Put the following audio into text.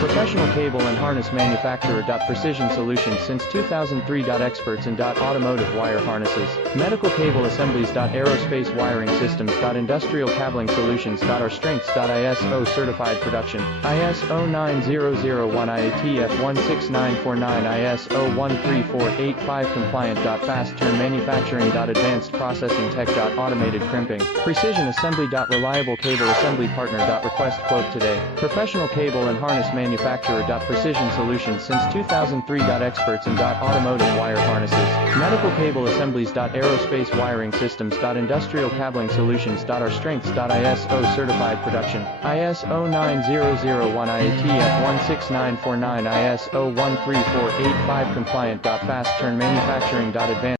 Professional cable and harness manufacturer. Precision Solutions since 2003. Experts in automotive wire harnesses, medical cable assemblies. Aerospace wiring systems. Industrial cabling solutions. Our strengths. ISO certified production. ISO 9001 IATF 16949 ISO 13485 compliant. Fast turn manufacturing. Advanced processing tech. Automated crimping. Precision assembly. Reliable cable assembly partner. Request quote today. Professional cable and harness manufacturer. Precision Solutions since 2003. Experts in automotive wire harnesses, medical cable assemblies. Aerospace wiring systems. Industrial cabling solutions. Our strengths. ISO certified production. ISO 9001 IATF 16949 ISO 13485 compliant. Fast turn manufacturing. Advanced